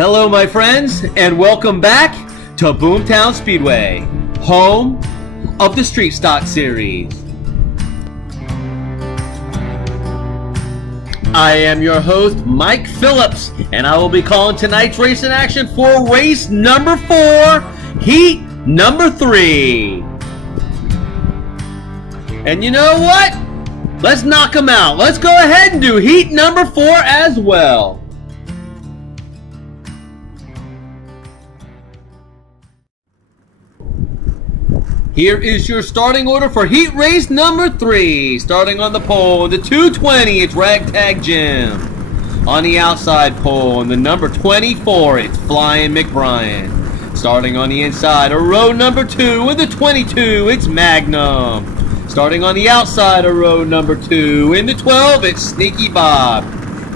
Hello, my friends, and welcome back to Boomtown Speedway, home of the Street Stock Series. I am your host, Mike Phillips, and I will be calling tonight's race in action for race number 4, heat number 3. And you know what? Let's knock them out. Let's go ahead and do heat number 4 as well. Here is your starting order for heat race number 3. Starting on the pole, the 220, it's Ragtag Jim. On the outside pole, the number 24, it's Flying McBrien. Starting on the inside of row number 2 with the 22, it's Magnum. Starting on the outside of row number 2 in the 12, it's Sneaky Bob.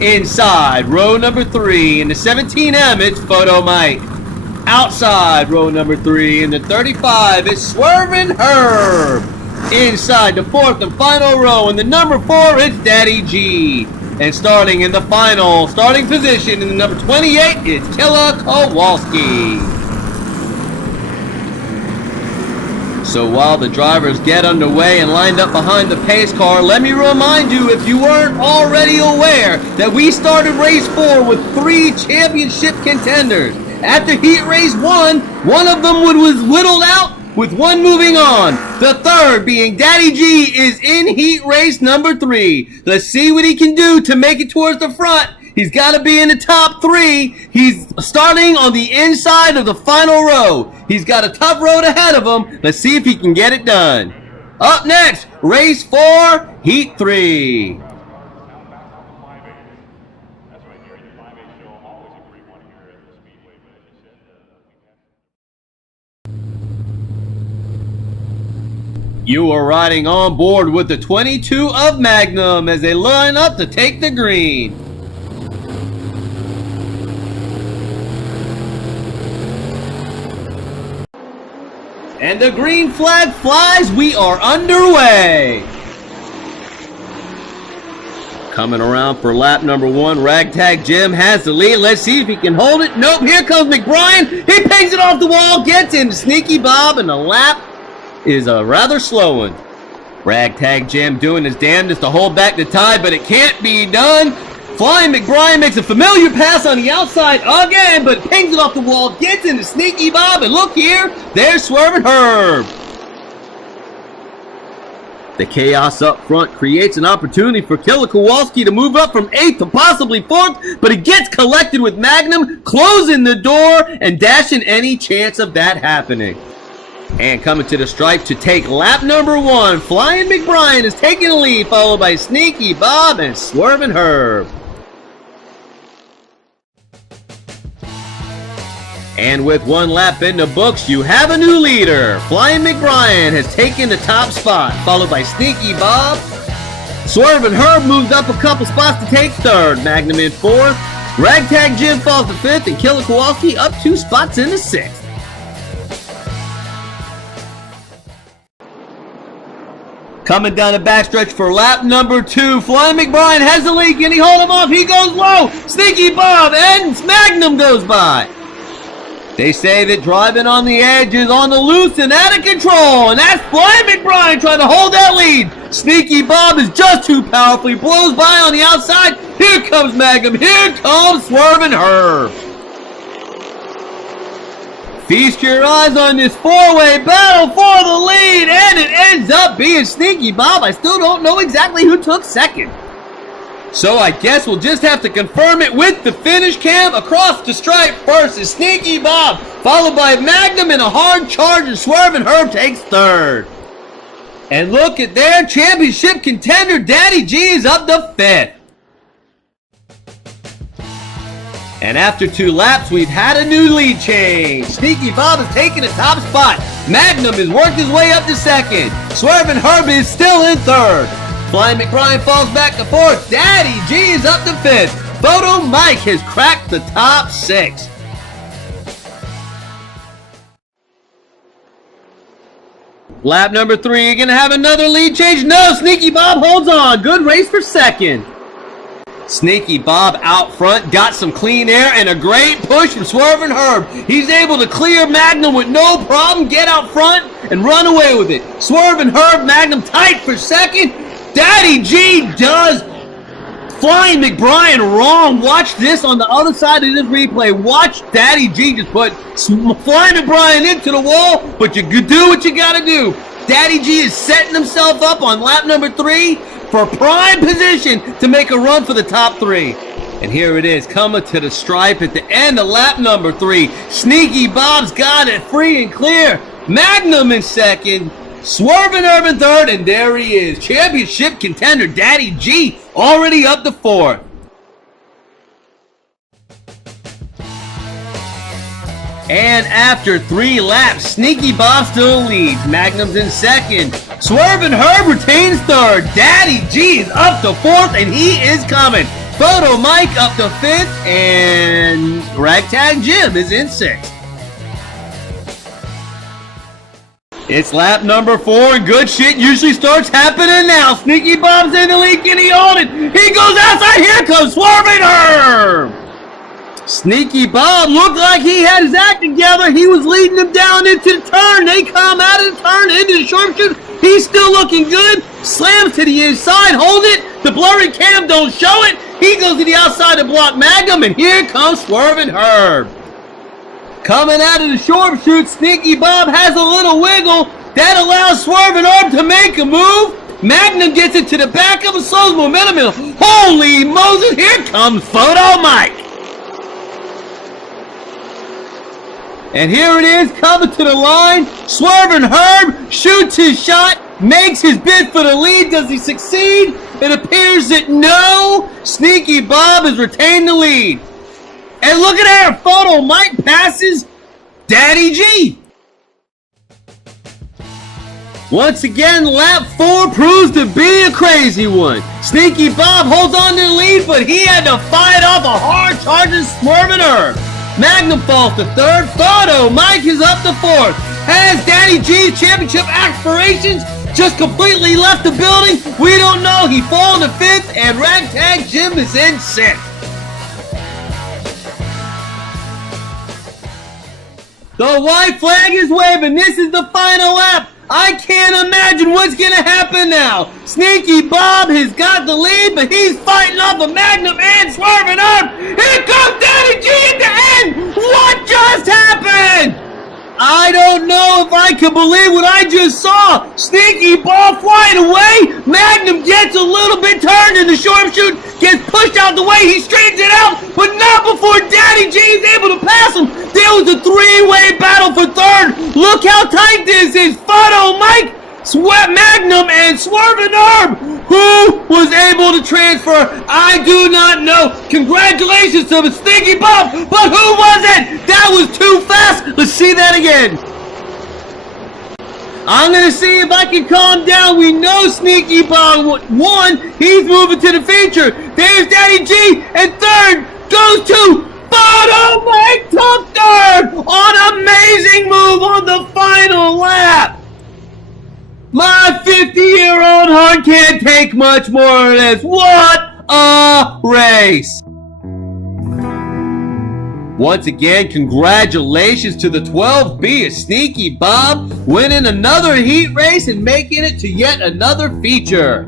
Inside row number 3 in the 17M, it's Photo Mike. Outside row number 3 in the 35, it's Swervin' Herb. Inside the 4th and final row in the number 4, it's Daddy G. And starting in the final starting position in the number 28, it's Killer Kowalski. So while the drivers get underway and lined up behind the pace car, let me remind you, if you weren't already aware, that we started race 4 with 3 championship contenders. After heat race 1, one of them was whittled out, with one moving on. The third, being Daddy G, is in heat race number 3. Let's see what he can do to make it towards the front. He's got to be in the top 3. He's starting on the inside of the final row. He's got a tough road ahead of him. Let's see if he can get it done. Up next, race 4, heat 3. You are riding on board with the 22 of Magnum as they line up to take the green. And the green flag flies. We are underway. Coming around for lap number 1, Ragtag Jim has the lead. Let's see if he can hold it. Nope, here comes McBrien. He pings it off the wall, gets into Sneaky Bob, and the lap is a rather slow one. Ragtag Jim doing his damnedest to hold back the tide, but it can't be done. Flying McBrien makes a familiar pass on the outside again, but pings it off the wall, gets into Sneaky Bob, and look here, there's Swervin' Herb. The chaos up front creates an opportunity for Killer Kowalski to move up from 8th to possibly 4th, but he gets collected with Magnum, closing the door and dashing any chance of that happening. And coming to the stripe to take lap number 1, Flying McBrien is taking the lead, followed by Sneaky Bob and Swervin' Herb. And with 1 lap in the books, you have a new leader. Flying McBrien has taken the top spot, followed by Sneaky Bob. Swervin' Herb moves up a couple spots to take 3rd. Magnum in 4th. Ragtag Jim falls to 5th, and Killer Kowalski up 2 spots in the 6th. Coming down the backstretch for lap number 2, Flying McBrien has the lead. Can he hold him off? He goes low. Sneaky Bob and Magnum goes by. They say that driving on the edge is on the loose and out of control, and that's Flying McBrien trying to hold that lead. Sneaky Bob is just too powerful. He blows by on the outside. Here comes Magnum. Here comes Swervin' Herb. Feast your eyes on this 4-way battle for the lead, and it ends up being Sneaky Bob. I still don't know exactly who took 2nd. So I guess we'll just have to confirm it with the finish cam. Across the stripe first is Sneaky Bob, followed by Magnum in a hard charge, and Swervin' Herb takes 3rd. And look at their championship contender, Daddy G, is up to 5th. And after 2 laps, we've had a new lead change. Sneaky Bob is taking the top spot. Magnum has worked his way up to 2nd. Swervin' Herb is still in 3rd. Flying McBrien falls back to 4th. Daddy G is up to 5th. Photo Mike has cracked the top 6. Lap number 3, you're going to have another lead change. No, Sneaky Bob holds on. Good race for 2nd. Sneaky Bob out front, got some clean air and a great push from Swerving Herb. He's able to clear Magnum with no problem, get out front and run away with it. Swerving Herb, Magnum tight for second. Daddy G does Flying McBrien wrong. Watch this on the other side of this replay. Watch Daddy G just put Flying McBrien into the wall, but you do what you gotta do. Daddy G is setting himself up on lap number 3 for prime position to make a run for the top 3. And here it is, coming to the stripe at the end of lap number 3. Sneaky Bob's got it free and clear. Magnum in second, Swerving Herb in third, and there he is. Championship contender Daddy G already up to 4th. And after 3 laps, Sneaky Bob still leads. Magnum's in second. Swerving Herb retains third. Daddy G is up to 4th, and he is coming. Photo Mike up to 5th, and Ragtag Jim is in 6th. It's lap number 4, and good shit usually starts happening now. Sneaky Bob's in the lead, getting on it. He goes outside. Here comes Swerving Herb. Sneaky Bob looked like he had his act together. He was leading them down into the turn. They come out of the turn into the sharpshoot. He's still looking good. Slams to the inside. Hold it. The blurry cam don't show it. He goes to the outside to block Magnum, and here comes Swerving Herb. Coming out of the sharpshoot, Sneaky Bob has a little wiggle. That allows Swerving Herb to make a move. Magnum gets it to the back of his slows momentum. Holy Moses, here comes Photo Mike. And here it is, coming to the line. Swerving Herb shoots his shot, makes his bid for the lead. Does he succeed? It appears that no. Sneaky Bob has retained the lead. And look at that, Photo Mike passes Daddy G. Once again, lap 4 proves to be a crazy one. Sneaky Bob holds on to the lead, but he had to fight off a hard charging Swerving Herb. Magnum falls to 3rd. Photo Mike is up to 4th. Has Daddy G's championship aspirations just completely left the building? We don't know. He falls to 5th, and Ragtag Jim is in 6th. The white flag is waving. This is the final lap. I can't imagine what's going to happen now. Sneaky Bob has got the lead, but he's fighting off a Magnum and Swerving Herb. Here comes Daddy G at the end. What just happened? I don't know if I can believe what I just saw. Sneaky Bob flying away. Magnum gets a little bit turned in the sharpshoot, gets pushed out the way. He straightens it out, but not before Daddy G is able to pass him. There was a 3-way battle for 3rd. Look how tight this is. Photo Mike, Magnum, and Swerving Herb. Who was able to transfer? I do not know. Congratulations to Sneaky Bob, but who was it? That was too fast. Let's see that again. I'm going to see if I can calm down. We know Sneaky Bob won. He's moving to the feature. There's Daddy G, and 3rd goes to Photo Mike took 3rd on an amazing move on the final lap. My 50-year-old heart can't take much more of this. What a race! Once again, congratulations to the 12B of Sneaky Bob, winning another heat race and making it to yet another feature.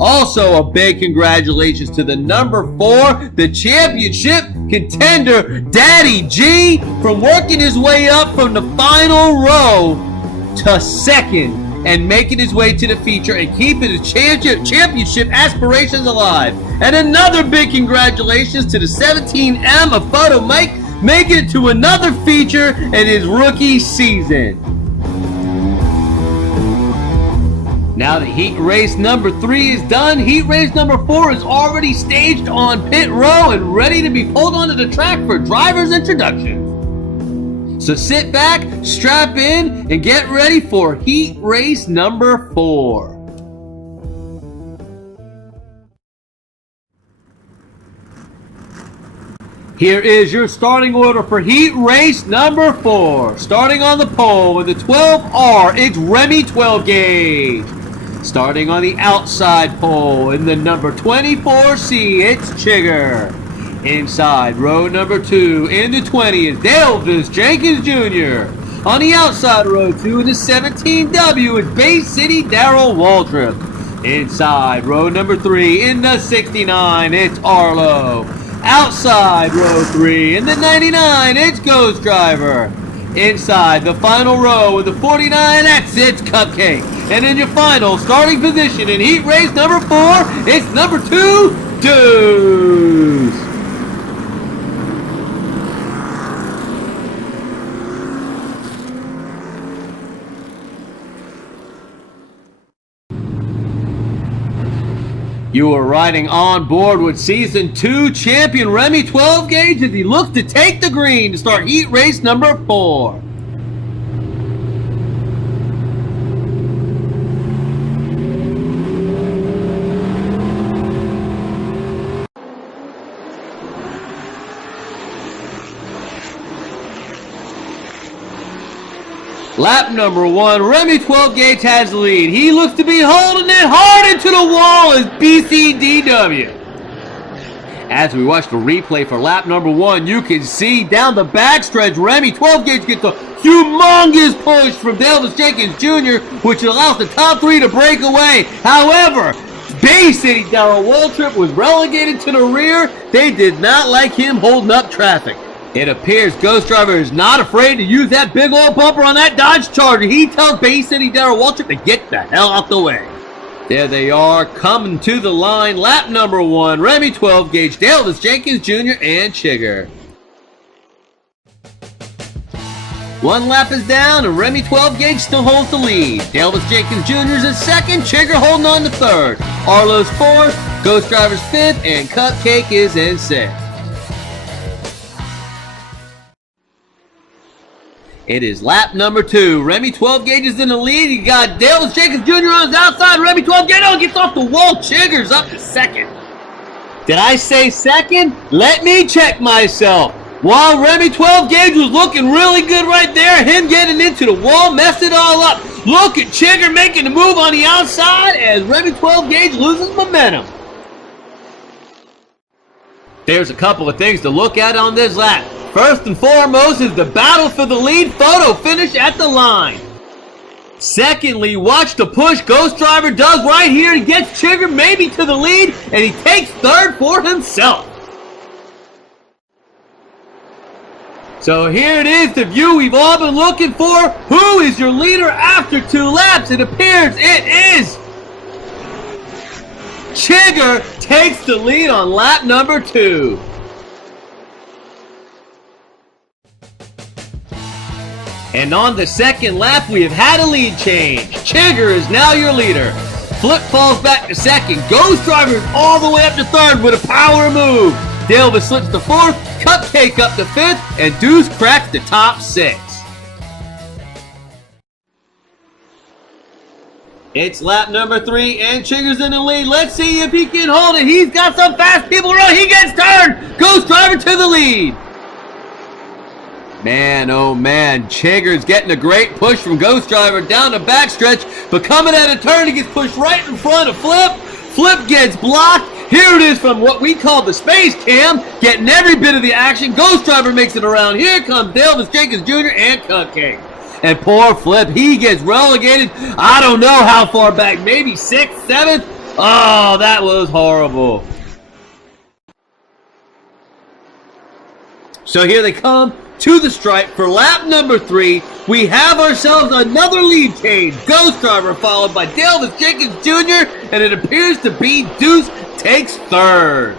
Also, a big congratulations to the number 4, the championship contender, Daddy G, from working his way up from the final row to 2nd. And making his way to the feature and keeping his championship aspirations alive. And another big congratulations to the 17M of Photo Mike, making it to another feature in his rookie season. Now that heat race number 3 is done, heat race number 4 is already staged on pit row and ready to be pulled onto the track for driver's introduction. So sit back, strap in, and get ready for heat race number 4. Here is your starting order for heat race number 4. Starting on the pole with the 12R, it's Remy 12 gauge. Starting on the outside pole in the number 24C, it's Chigger. Inside row number 2 in the 20 is Delvis Jenkins Jr. On the outside row 2 in the 17W is Bay City Darrell Waltrip. Inside row number 3 in the 69, it's Arlo. Outside row 3 in the 99, it's Ghost Driver. Inside the final row in the 49X, it's Cupcake. And in your final starting position in heat race number 4, it's number 2, Deuce. You are riding on board with Season 2 champion Remy 12 gauge as he looks to take the green to start heat race number 4. Lap number 1, Remy 12 gauge has the lead. He looks to be holding it hard into the wall as BCDW. As we watch the replay for lap number 1, you can see down the backstretch, Remy 12 gauge gets a humongous push from Delvis Jenkins Jr., which allows the top 3 to break away. However, Bay City Darrell Waltrip was relegated to the rear. They did not like him holding up traffic. It appears Ghost Driver is not afraid to use that big old bumper on that Dodge Charger. He tells Bay City Darrell Waltrip to get the hell out the way. There they are, coming to the line. Lap number 1, Remy 12 gauge, Delvis Jenkins Jr. and Chigger. One lap is down, and Remy 12 gauge still holds the lead. Delvis Jenkins Jr. is in second, Chigger holding on to third. Arlo's fourth, Ghost Driver's fifth, and Cupcake is in sixth. It is lap number 2. Remy 12 gauge is in the lead. You got Delvis Jenkins Jr. on his outside. Remy 12 gauge gets off the wall. Chigger's up to second. Did I say second? Let me check myself. While Remy 12 gauge was looking really good right there, him getting into the wall messed it all up. Look at Chigger making the move on the outside as Remy 12 gauge loses momentum. There's a couple of things to look at on this lap. First and foremost is the battle for the lead photo finish at the line. Secondly, watch the push Ghost Driver does right here. He gets Chigger maybe to the lead, and he takes third for himself. So here it is, the view we've all been looking for. Who is your leader after 2 laps? It appears it is Chigger takes the lead on lap number 2. And on the second lap, we have had a lead change. Chigger is now your leader. Flip falls back to second. Ghost Driver is all the way up to third with a power move. Delvis slips to fourth. Cupcake up to fifth. And Deuce cracks the top 6. It's lap number 3, and Chigger's in the lead. Let's see if he can hold it. He's got some fast people around. He gets turned. Ghost Driver to the lead. Man, oh man, Chigger's getting a great push from Ghost Driver down the backstretch, but coming at a turn, he gets pushed right in front of Flip. Flip gets blocked. Here it is from what we call the space cam, getting every bit of the action. Ghost Driver makes it around. Here comes Delvis Jenkins Jr. and Cupcake. And poor Flip, he gets relegated. I don't know how far back, maybe 6th, 7th. Oh, that was horrible. So here they come to the stripe for lap number 3. We have ourselves another lead change. Ghost Driver followed by Delvis Jenkins Jr. and it appears to be Deuce takes third.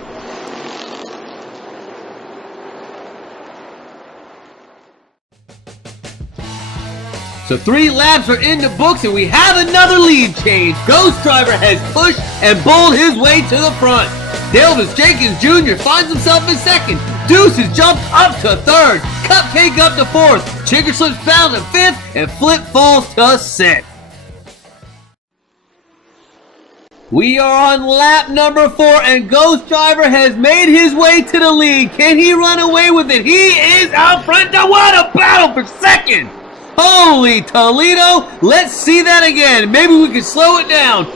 So 3 laps are in the books and we have another lead change. Ghost Driver has pushed and bowled his way to the front. Delvis Jenkins Jr. finds himself in second. Deuce has jumped up to third. Cupcake up to fourth. Chigger slips down to fifth. And Flip falls to 6th. We are on lap number 4 and Ghost Driver has made his way to the lead. Can he run away with it? He is out front. Now what a battle for second. Holy Toledo! Let's see that again. Maybe we can slow it down.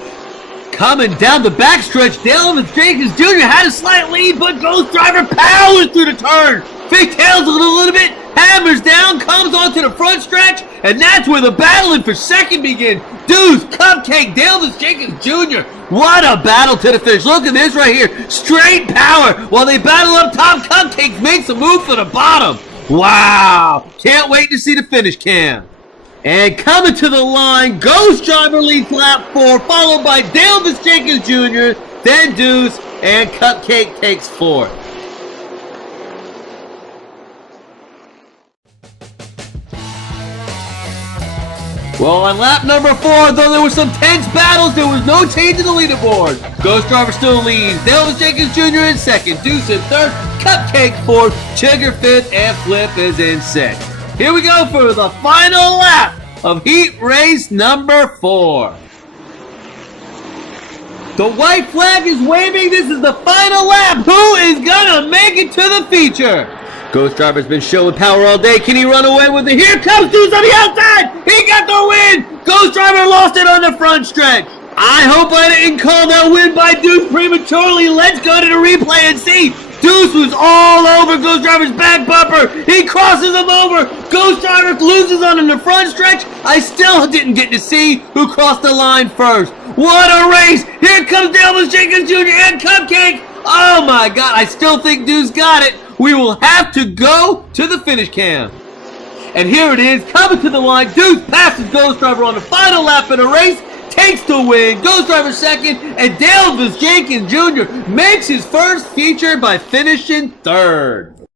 Coming down the backstretch, Dale Jenkins Jr. had a slight lead, but Ghost Driver powers through the turn. Fake tails a little bit, hammers down, comes onto the front stretch, and that's where the battling for second begins. Deuce, Cupcake, Dale Jenkins Jr. What a battle to the finish. Look at this right here. Straight power while they battle up top. Cupcake makes a move for the bottom. Wow. Can't wait to see the finish cam. And coming to the line, Ghost Driver leads lap 4, followed by Dale Jenkins Jr., then Deuce, and Cupcake takes 4th. Well, on lap number 4, though there were some tense battles, there was no change in the leaderboard. Ghost Driver still leads, Dale Jenkins Jr. in 2nd, Deuce in 3rd, Cupcake 4th, Chigger 5th, and Flip is in 6th. Here we go for the final lap of heat race number 4. The white flag is waving. This is the final lap. Who is gonna make it to the feature? Ghost Driver's been showing power all day. Can he run away with it? Here comes Deuce on the outside. He got the win. Ghost Driver lost it on the front stretch. I hope I didn't call that win by Deuce prematurely. Let's go to the replay and see. Deuce was all over Ghost Driver's back bumper. He crosses him over. Ghost Driver loses on the front stretch. I still didn't get to see who crossed the line first. What a race. Here comes Dale Jenkins Jr. and Cupcake. Oh my God, I still think Deuce got it. We will have to go to the finish cam. And here it is, coming to the line. Deuce passes Ghost Driver on the final lap of the race. Takes the win, Ghost Driver 2nd, and Dale Jenkins Jr. makes his first feature by finishing 3rd.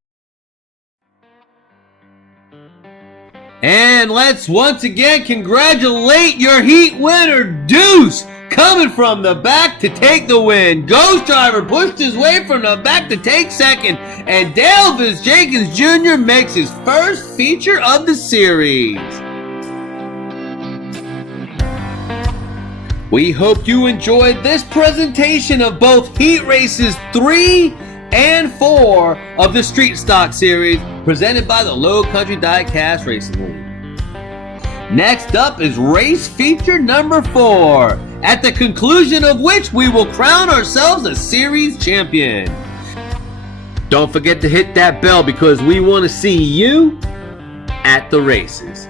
And let's once again congratulate your heat winner, Deuce, coming from the back to take the win. Ghost Driver pushed his way from the back to take 2nd, and Dale Jenkins Jr. makes his first feature of the series. We hope you enjoyed this presentation of both Heat Races 3 and 4 of the Street Stock Series presented by the Low Country Diecast Racing League. Next up is race feature number 4, at the conclusion of which we will crown ourselves a series champion. Don't forget to hit that bell because we want to see you at the races.